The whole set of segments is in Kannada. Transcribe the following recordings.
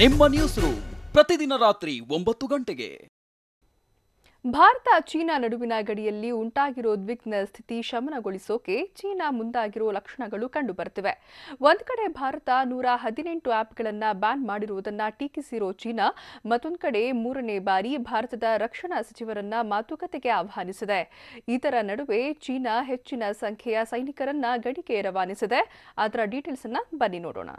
ನಿಮ್ಮ ನ್ಯೂಸ್ ರೂಮ್ ಪ್ರತಿದಿನ ರಾತ್ರಿ 9 ಗಂಟೆಗೆ. ಭಾರತ ಚೀನಾ ನಡುವಿನ ಗಡಿಯಲ್ಲಿ ಉಂಟಾಗಿರೋ ಉದ್ವಿಗ್ನ ಸ್ಥಿತಿ ಶಮನಗೊಳಿಸೋಕೆ ಚೀನಾ ಮುಂದಾಗಿರೋ ಲಕ್ಷಣಗಳು ಕಂಡುಬರುತ್ತಿವೆ. ಒಂದ್ ಕಡೆ ಭಾರತ 118 ಆ್ಯಪ್ಗಳನ್ನು ಬ್ಯಾನ್ ಮಾಡಿರುವುದನ್ನು ಟೀಕಿಸಿರೋ ಚೀನಾ ಮತ್ತೊಂದು ಕಡೆ ಮೂರನೇ ಬಾರಿ ಭಾರತದ ರಕ್ಷಣಾ ಸಚಿವರನ್ನ ಮಾತುಕತೆಗೆ ಆಹ್ವಾನಿಸಿದೆ. ಇದರ ನಡುವೆ ಚೀನಾ ಹೆಚ್ಚಿನ ಸಂಖ್ಯೆಯ ಸೈನಿಕರನ್ನ ಗಡಿಗೆ ರವಾನಿಸಿದೆ. ಅದರ ಡೀಟೇಲ್ಸ್ ಅನ್ನ ಬನ್ನಿ ನೋಡೋಣ.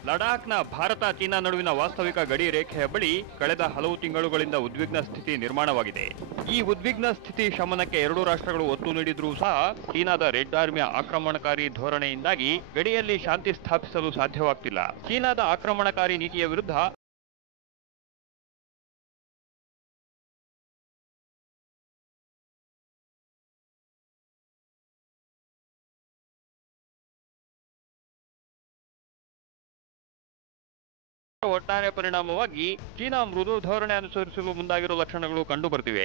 ಲಡಾಖ್ನ ಭಾರತ ಚೀನಾ ನಡುವಿನ ವಾಸ್ತವಿಕ ಗಡಿ ರೇಖೆಯ ಬಳಿ ಕಳೆದ ಹಲವು ತಿಂಗಳುಗಳಿಂದ ಉದ್ವಿಗ್ನ ಸ್ಥಿತಿ ನಿರ್ಮಾಣವಾಗಿದೆ. ಈ ಉದ್ವಿಗ್ನ ಸ್ಥಿತಿ ಶಮನಕ್ಕೆ ಎರಡೂ ರಾಷ್ಟ್ರಗಳು ಒತ್ತು ನೀಡಿದ್ರೂ ಸಹ ಚೀನಾದ ರೆಡ್ ಆರ್ಮಿಯ ಆಕ್ರಮಣಕಾರಿ ಧೋರಣೆಯಿಂದಾಗಿ ಗಡಿಯಲ್ಲಿ ಶಾಂತಿ ಸ್ಥಾಪಿಸಲು ಸಾಧ್ಯವಾಗ್ತಿಲ್ಲ. ಚೀನಾದ ಆಕ್ರಮಣಕಾರಿ ನೀತಿಯ ವಿರುದ್ಧ ಒಟ್ಟಾರೆ ಪರಿಣಾಮವಾಗಿ ಚೀನಾ ಮೃದು ಧೋರಣೆ ಅನುಸರಿಸಲು ಮುಂದಾಗಿರುವ ಲಕ್ಷಣಗಳು ಕಂಡುಬರುತ್ತಿವೆ.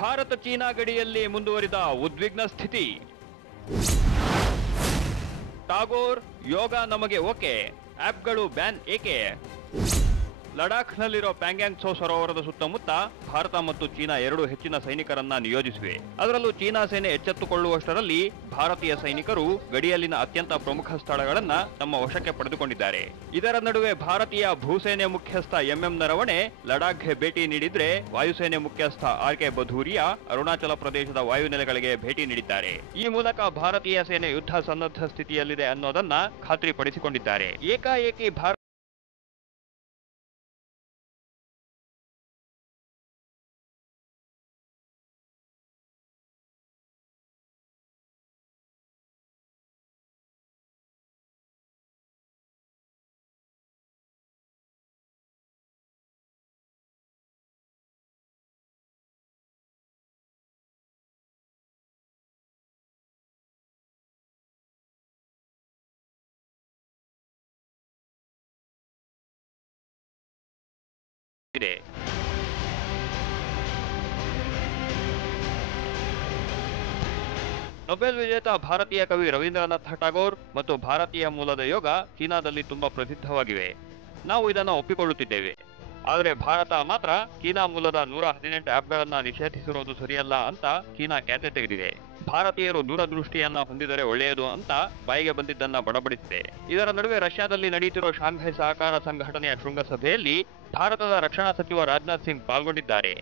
ಭಾರತ ಚೀನಾ ಗಡಿಯಲ್ಲಿ ಮುಂದುವರಿದ ಉದ್ವಿಗ್ನ ಸ್ಥಿತಿ. ಟಾಗೋರ್ ಯೋಗ ನಮಗೆ ಓಕೆ, ಆಪ್ಗಳು ಬ್ಯಾನ್ ಏಕೆ? ಲಡಾಖ್ನಲ್ಲಿರೋ ಪ್ಯಾಂಗ್ಯಾಂಗ್ ತ್ಸೋ ಸರೋವರದ ಸುತ್ತಮುತ್ತ ಭಾರತ ಮತ್ತು ಚೀನಾ ಎರಡು ಹೆಚ್ಚಿನ ಸೈನಿಕರನ್ನ ನಿಯೋಜಿಸಿವೆ. ಅದರಲ್ಲೂ ಚೀನಾ ಸೇನೆ ಎಚ್ಚೆತ್ತುಕೊಳ್ಳುವಷ್ಟರಲ್ಲಿ ಭಾರತೀಯ ಸೈನಿಕರು ಗಡಿಯಲ್ಲಿನ ಅತ್ಯಂತ ಪ್ರಮುಖ ಸ್ಥಳಗಳನ್ನ ತಮ್ಮ ವಶಕ್ಕೆ ಪಡೆದುಕೊಂಡಿದ್ದಾರೆ. ಇದರ ನಡುವೆ ಭಾರತೀಯ ಭೂಸೇನೆ ಮುಖ್ಯಸ್ಥ ಎಂಎಂ ನರವಣೆ ಲಡಾಖ್ಗೆ ಭೇಟಿ ನೀಡಿದ್ರೆ ವಾಯುಸೇನೆ ಮುಖ್ಯಸ್ಥ ಆರ್.ಕೆ. ಬಧೂರಿಯಾ ಅರುಣಾಚಲ ಪ್ರದೇಶದ ವಾಯುನೆಲೆಗಳಿಗೆ ಭೇಟಿ ನೀಡಿದ್ದಾರೆ. ಈ ಮೂಲಕ ಭಾರತೀಯ ಸೇನೆ ಯುದ್ಧ ಸನ್ನದ್ಧ ಸ್ಥಿತಿಯಲ್ಲಿದೆ ಅನ್ನೋದನ್ನ ಖಾತ್ರಿಪಡಿಸಿಕೊಂಡಿದ್ದಾರೆ. ಏಕಾಏಕಿ ಇದೆ. ನೊಬೆಲ್ ವಿಜೇತ ಭಾರತೀಯ ಕವಿ ರವೀಂದ್ರನಾಥ ಟಾಗೋರ್ ಮತ್ತು ಭಾರತೀಯ ಮೂಲದ ಯೋಗ ಚೀನಾದಲ್ಲಿ ತುಂಬಾ ಪ್ರಸಿದ್ಧವಾಗಿವೆ. ನಾವು ಇದನ್ನು ಒಪ್ಪಿಕೊಳ್ಳುತ್ತಿದ್ದೇವೆ. ಆದರೆ ಭಾರತ ಮಾತ್ರ ಚೀನಾ ಮೂಲದ 118 ಆ್ಯಪ್ಗಳನ್ನ ನಿಷೇಧಿಸಿರುವುದು ಸರಿಯಲ್ಲ ಅಂತ ಚೀನಾ ಖ್ಯಾತೆ ತೆಗೆದಿದೆ. ಭಾರತೀಯರು ದೂರದೃಷ್ಟಿಯನ್ನ ಹೊಂದಿದರೆ ಒಳ್ಳೆಯದು ಅಂತ ಬಾಯಿಗೆ ಬಂದಿದ್ದನ್ನ ಬಡಬಡಿಸಿದೆ. ಇದರ ನಡುವೆ ರಷ್ಯಾದಲ್ಲಿ ನಡೆಯುತ್ತಿರುವ ಶಾಂಘೈ ಸಹಕಾರ ಸಂಘಟನೆಯ ಶೃಂಗಸಭೆಯಲ್ಲಿ ಭಾರತದ ರಕ್ಷಣಾ ಸಚಿವ ರಾಜನಾಥ್ ಸಿಂಗ್ ಪಾಲ್ಗೊಂಡಿದ್ದಾರೆ.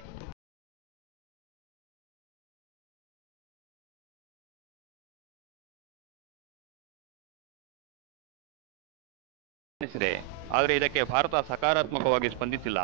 ಆದರೆ ಇದಕ್ಕೆ ಭಾರತ ಸಕಾರಾತ್ಮಕವಾಗಿ ಸ್ಪಂದಿಸಿಲ್ಲ.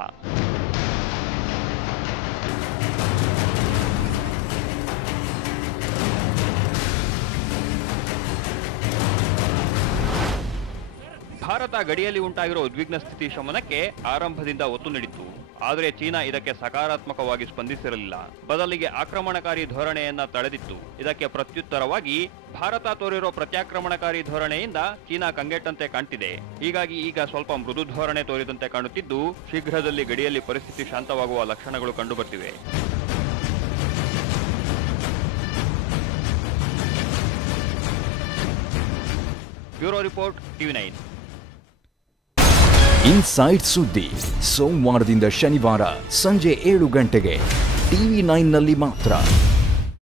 ಭಾರತ ಗಡಿಯಲ್ಲಿ ಉಂಟಾಗಿರೋ ಉದ್ವಿಗ್ನ ಸ್ಥಿತಿ ಶಮನಕ್ಕೆ ಆರಂಭದಿಂದ ಒತ್ತು ನೀಡಿತ್ತು. ಆದರೆ ಚೀನಾ ಇದಕ್ಕೆ ಸಕಾರಾತ್ಮಕವಾಗಿ ಸ್ಪಂದಿಸಿರಲಿಲ್ಲ. ಬದಲಿಗೆ ಆಕ್ರಮಣಕಾರಿ ಧೋರಣೆಯನ್ನ ತಳೆದಿತ್ತು. ಇದಕ್ಕೆ ಪ್ರತ್ಯುತ್ತರವಾಗಿ ಭಾರತ ತೋರಿರೋ ಪ್ರತ್ಯಾಕ್ರಮಣಕಾರಿ ಧೋರಣೆಯಿಂದ ಚೀನಾ ಕಂಗೆಟ್ಟಂತೆ ಕಾಣ್ತಿದೆ. ಹೀಗಾಗಿ ಈಗ ಸ್ವಲ್ಪ ಮೃದು ಧೋರಣೆ ತೋರಿದಂತೆ ಕಾಣುತ್ತಿದ್ದು ಶೀಘ್ರದಲ್ಲಿ ಗಡಿಯಲ್ಲಿ ಪರಿಸ್ಥಿತಿ ಶಾಂತವಾಗುವ ಲಕ್ಷಣಗಳು ಕಂಡುಬರ್ತಿವೆ. Bureau report, TV9. ಇನ್ಸೈಡ್ ಸುದ್ದಿ ಸೋಮವಾರದಿಂದ ಶನಿವಾರ ಸಂಜೆ 7 ಗಂಟೆಗೆ TV9ನಲ್ಲಿ ಮಾತ್ರ.